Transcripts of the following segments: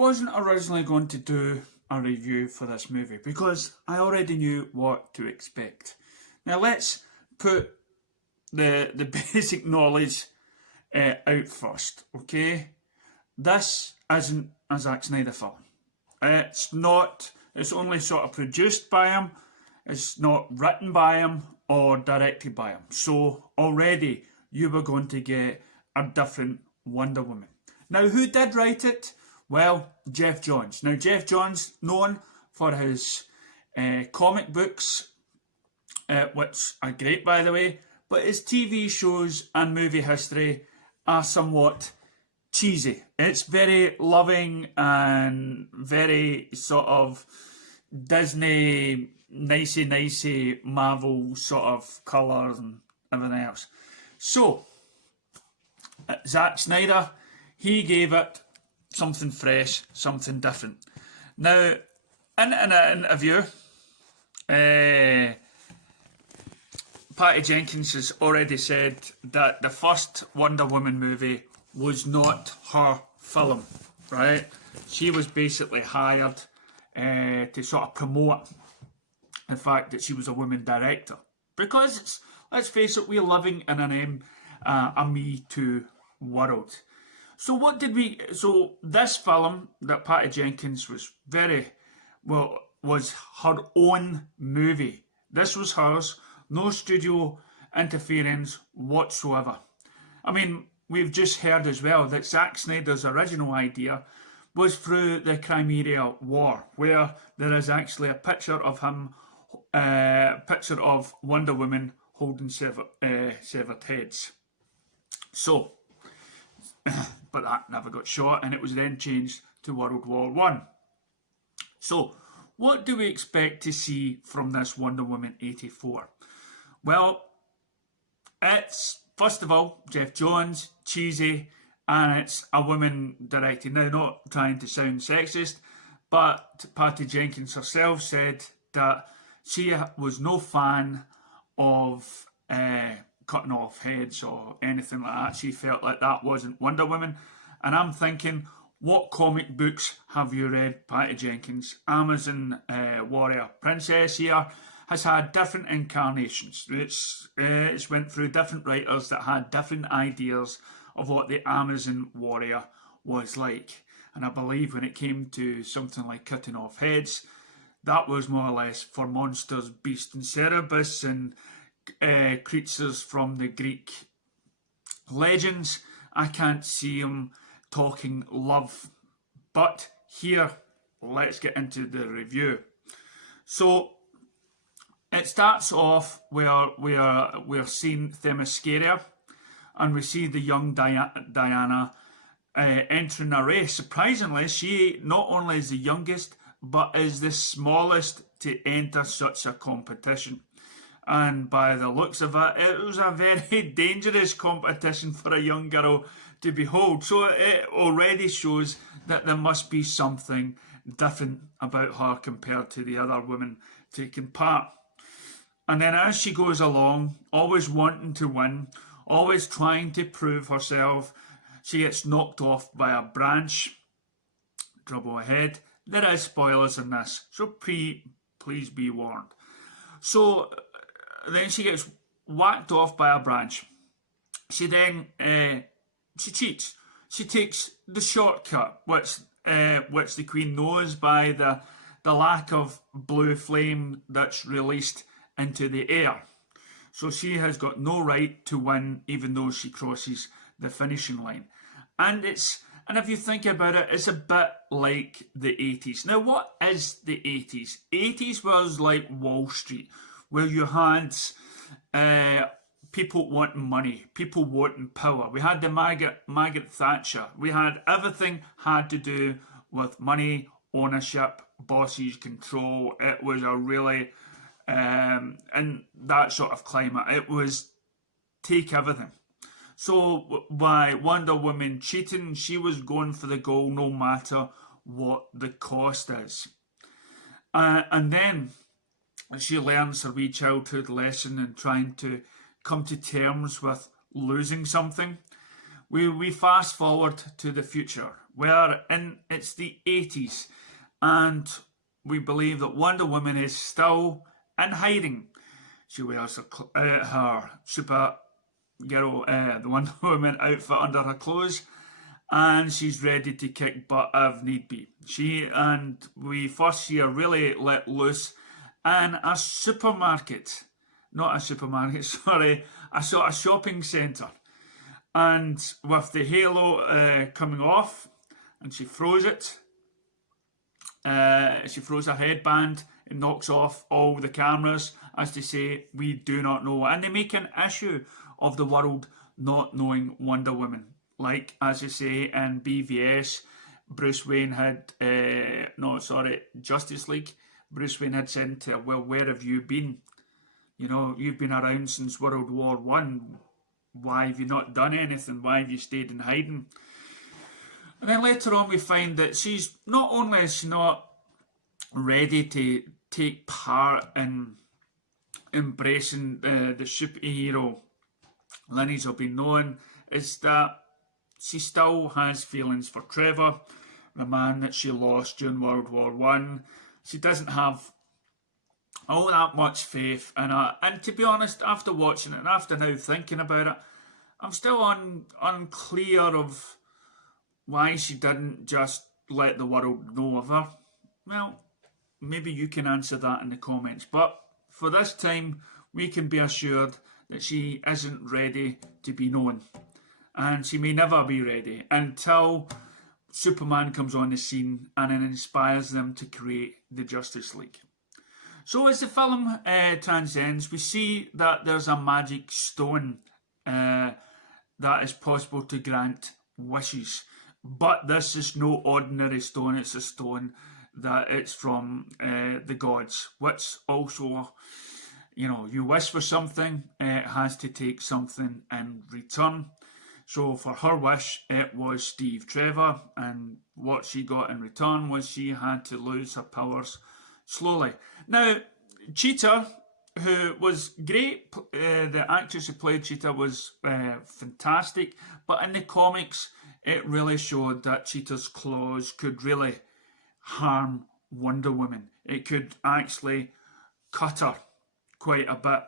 wasn't originally going to do a review for this movie because I already knew what to expect. Now let's put the basic knowledge out first, okay? This isn't a Zack Snyder film. It's only sort of produced by him. It's not written by him or directed by him. So already you were going to get a different Wonder Woman. Now, who did write it? Well, Geoff Johns. Now, Geoff Johns, known for his comic books, which are great, by the way, but his TV shows and movie history are somewhat cheesy. It's very loving and very sort of Disney, nicey, Marvel sort of colours and everything else. So, Zack Snyder, he gave it something fresh, something different. Now, in an interview, Patty Jenkins has already said that the first Wonder Woman movie was not her film, right? She was basically hired to sort of promote the fact that she was a woman director. Because, let's face it, we're living in a Me Too world. So this film that Patty Jenkins was was her own movie. This was hers, no studio interference whatsoever. I mean, we've just heard as well that Zack Snyder's original idea was through the Crimea War, where there is actually a picture of him, picture of Wonder Woman holding severed heads. So, but that never got shot, and it was then changed to World War I. So, what do we expect to see from this Wonder Woman 84? Well, it's, first of all, Geoff Johns, cheesy, and it's a woman directing. Now, not trying to sound sexist, but Patty Jenkins herself said that she was no fan of cutting off heads or anything like that. She felt like that wasn't Wonder Woman. And I'm thinking, what comic books have you read, Patty Jenkins? Amazon Warrior Princess here has had different incarnations. It's went through different writers that had different ideas of what the Amazon Warrior was like. And I believe when it came to something like cutting off heads, that was more or less for monsters, beasts and Cerberus and creatures from the Greek legends. I can't see them talking love. But here, let's get into the review. So, it starts off where we're seeing Themyscira, and we see the young Diana entering a race. Surprisingly, she not only is the youngest, but is the smallest to enter such a competition. And by the looks of it, it was a very dangerous competition for a young girl to behold. So it already shows that there must be something different about her compared to the other women taking part. And then as she goes along, always wanting to win, always trying to prove herself, she gets knocked off by a branch. Trouble ahead. There is spoilers in this, so please be warned. So then she gets whacked off by a branch. She then she cheats. She takes the shortcut, which the Queen knows by the lack of blue flame that's released into the air. So she has got no right to win, even though she crosses the finishing line. And if you think about it, it's a bit like the 80s. Now, what is the 80s? 80s was like Wall Street, where you had people wanting money, people wanting power. We had the Margaret Thatcher. We had everything had to do with money, ownership, bosses, control. It was a really, in that sort of climate, it was take everything. So by Wonder Woman cheating, she was going for the goal no matter what the cost is. And then she learns her wee childhood lesson and trying to come to terms with losing something. we fast forward to the future, where it's the 80s, and we believe that Wonder Woman is still in hiding. She wears her superhero, the Wonder Woman outfit under her clothes, and she's ready to kick butt if need be. We first see her really let loose in a supermarket. Not a supermarket, sorry, a sort of shopping centre. And with the halo coming off, and she throws it, she throws her headband, it knocks off all the cameras, as they say, we do not know. And they make an issue of the world not knowing Wonder Woman. Like, as they say, in BVS, Bruce Wayne had, Justice League, Bruce Wayne had said to her, well, where have you been? You know, you've been around since World War One. Why have you not done anything? Why have you stayed in hiding? And then later on we find that she's not only is she not ready to take part in embracing the superhero lineage of being known, is that she still has feelings for Trevor, the man that she lost during World War One. She doesn't have all that much faith in her. And to be honest, after watching it and after now thinking about it, I'm still unclear of why she didn't just let the world know of her. Well, maybe you can answer that in the comments. But for this time, we can be assured that she isn't ready to be known. And she may never be ready until Superman comes on the scene and it inspires them to create the Justice League. So as the film transcends, we see that there's a magic stone that is possible to grant wishes. But this is no ordinary stone, it's a stone that it's from the gods, which also, you know, you wish for something, it has to take something in return. So for her wish, it was Steve Trevor, and what she got in return was she had to lose her powers slowly. Now, Cheetah, who was great, the actress who played Cheetah was fantastic, but in the comics, it really showed that Cheetah's claws could really harm Wonder Woman. It could actually cut her quite a bit.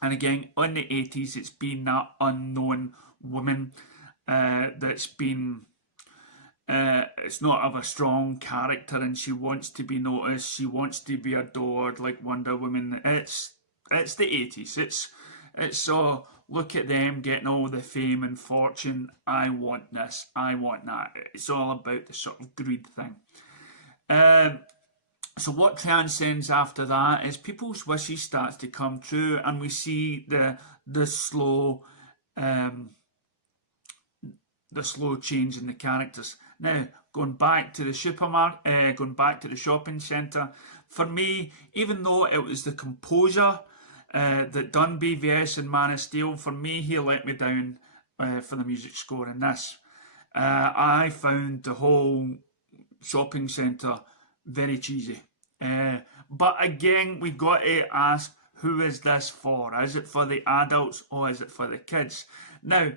And again, in the 80s, it's been that unknown woman that's been, it's not of a strong character, and she wants to be noticed, she wants to be adored like Wonder Woman. It's the 80s. It's so, look at them getting all the fame and fortune. I want this, I want that. It's all about the sort of greed thing. So what transcends after that is people's wishes starts to come true, and we see the slow change in the characters. Now, going back to the supermarket, going back to the shopping centre, for me, even though it was the composer that done BVS and Man of Steel, for me, he let me down for the music score in this. I found the whole shopping centre very cheesy. But again, we got to ask, who is this for? Is it for the adults or is it for the kids? Now,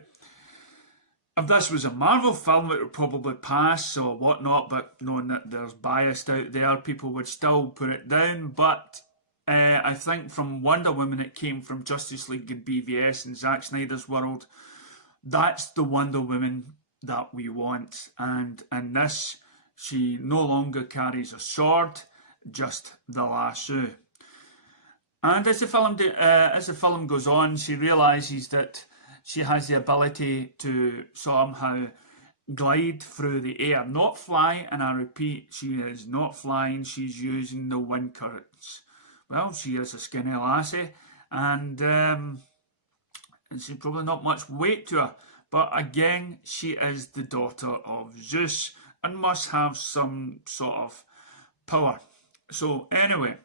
if this was a Marvel film, it would probably pass or whatnot, but knowing that there's bias out there, people would still put it down. But I think from Wonder Woman, it came from Justice League and BVS and Zack Snyder's world. That's the Wonder Woman that we want. And in this, she no longer carries a sword, just the lasso. And as the film goes on, she realises that she has the ability to somehow glide through the air, not fly. And I repeat, she is not flying, she's using the wind currents. Well, she is a skinny lassie, and she's probably not much weight to her. But again, she is the daughter of Zeus and must have some sort of power. So anyway,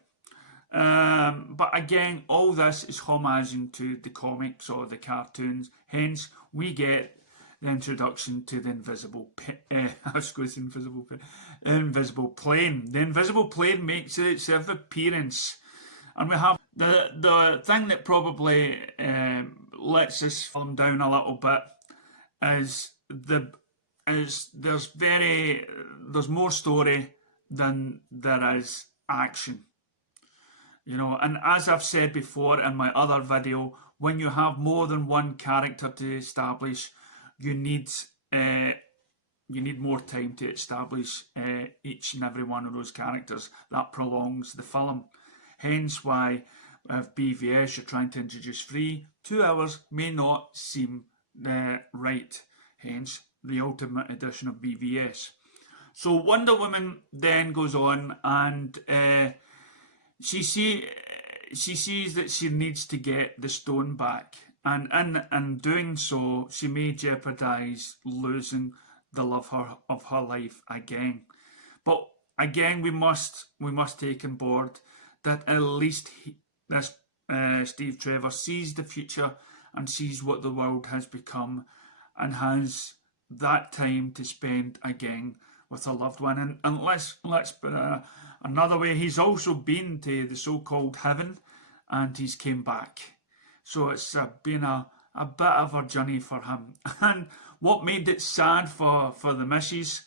but again, all this is homaging to the comics or the cartoons. Hence, we get the introduction to the invisible plane. The invisible plane makes its appearance, and we have the thing that probably lets this film down a little bit is there's more story than there is action. You know, and as I've said before in my other video, when you have more than one character to establish, you need more time to establish each and every one of those characters. That prolongs the film. Hence why if BVS you're trying to introduce 2 hours may not seem right. Hence the Ultimate Edition of BVS. So Wonder Woman then goes on and she sees that she needs to get the stone back, and in doing so, she may jeopardise losing the love of her life again. But again, we must take on board that at least Steve Trevor sees the future and sees what the world has become, and has that time to spend again with a loved one. And let's put another way, he's also been to the so-called heaven and he's came back. So it's been a bit of a journey for him. And what made it sad for the missus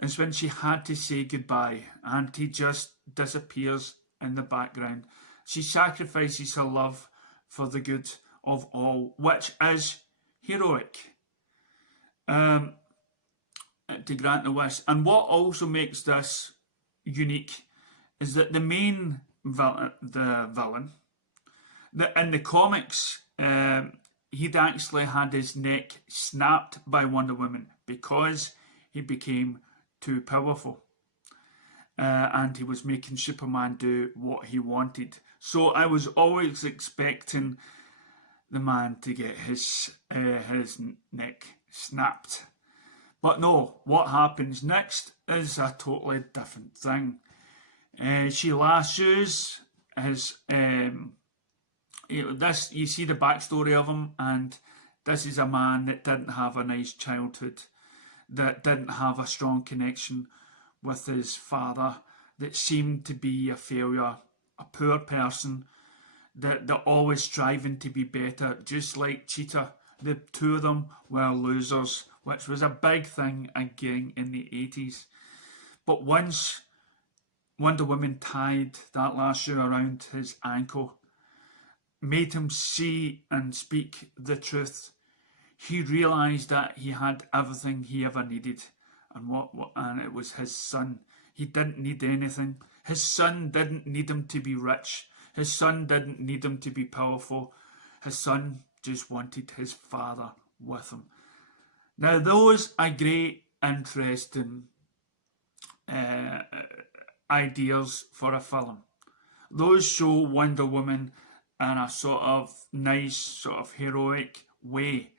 is when she had to say goodbye and he just disappears in the background. She sacrifices her love for the good of all, which is heroic. To grant the wish. And what also makes this unique is that the main villain, in the comics, he'd actually had his neck snapped by Wonder Woman because he became too powerful. And he was making Superman do what he wanted. So I was always expecting the man to get his neck snapped. But no, what happens next is a totally different thing. She lassos his. You see the backstory of him, and this is a man that didn't have a nice childhood, that didn't have a strong connection with his father, that seemed to be a failure, a poor person, that always striving to be better, just like Cheetah. The two of them were losers, which was a big thing again in the 80s. But once Wonder Woman tied that lasso around his ankle, made him see and speak the truth, he realised that he had everything he ever needed, and it was his son. He didn't need anything. His son didn't need him to be rich. His son didn't need him to be powerful. His son just wanted his father with him. Now those are great, interesting ideas for a film. Those show Wonder Woman in a sort of nice, sort of heroic way.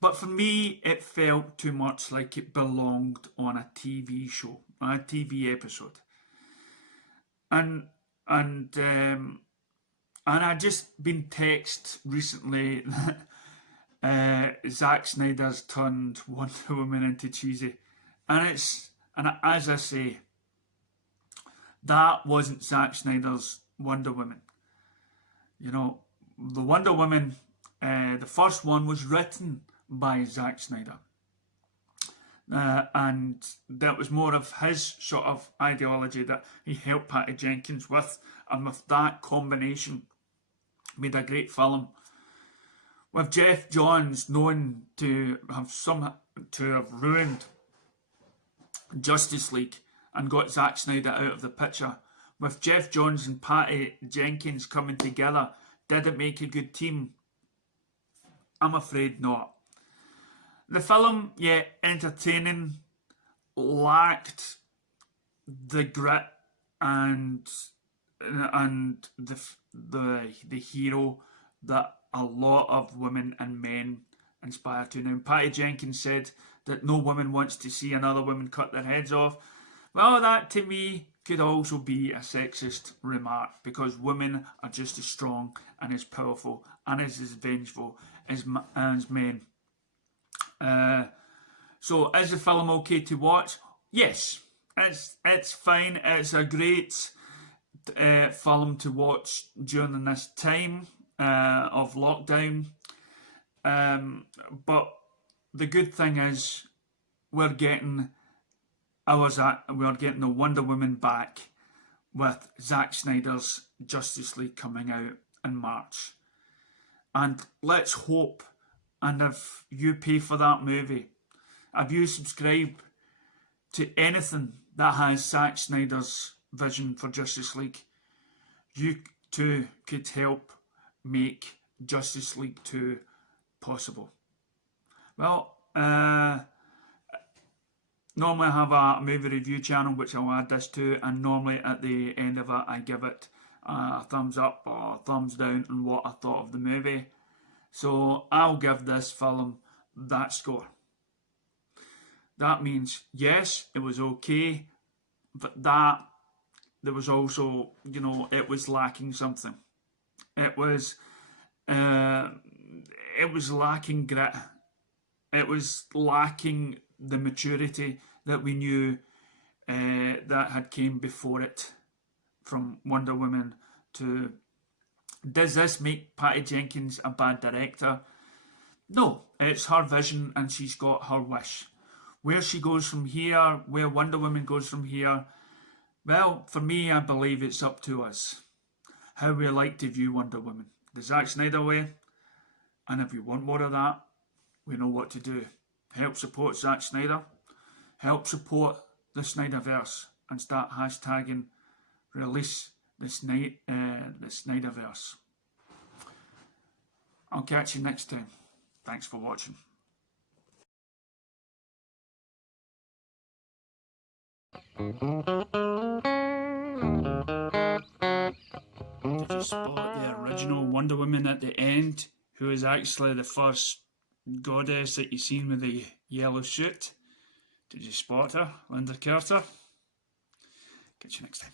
But for me, it felt too much like it belonged on a TV show, a TV episode. And I just been texted recently that Zack Snyder's turned Wonder Woman into cheesy. And as I say, that wasn't Zack Snyder's Wonder Woman. You know, the Wonder Woman, the first one was written by Zack Snyder. And that was more of his sort of ideology that he helped Patty Jenkins with, and with that combination made a great film. With Jeff Johns known to have ruined Justice League and got Zack Snyder out of the picture, with Jeff Johns and Patty Jenkins coming together, did it make a good team? I'm afraid not. The film, yeah, entertaining, lacked the grit and the hero that a lot of women and men aspire to. Now, Patty Jenkins said that no woman wants to see another woman cut their heads off. Well, that to me could also be a sexist remark, because women are just as strong and as powerful and as vengeful as men. So is the film okay to watch? Yes, it's fine. It's a great film to watch during this time of lockdown. But the good thing is we're getting the Wonder Woman back with Zack Snyder's Justice League coming out in March. And let's hope, and if you pay for that movie, if you subscribe to anything that has Zack Snyder's vision for Justice League, you too could help make Justice League 2 possible. Well, normally I have a movie review channel which I'll add this to, and normally at the end of it I give it a thumbs up or a thumbs down on what I thought of the movie. So I'll give this film that score. That means, yes, it was okay, but that there was also, you know, it was lacking something. It was lacking grit. It was lacking the maturity that we knew that had came before it, from Wonder Woman to... Does this make Patty Jenkins a bad director? No, it's her vision and she's got her wish. Where she goes from here, where Wonder Woman goes from here, well, for me, I believe it's up to us. How we like to view Wonder Woman. The Zack Snyder way. And if you want more of that, we know what to do. Help support Zack Snyder. Help support the Snyderverse. And start hashtagging release the Snyderverse. I'll catch you next time. Thanks for watching. Did you spot the original Wonder Woman at the end, who is actually the first goddess that you've seen with the yellow suit? Did you spot her, Linda Carter? Catch you next time.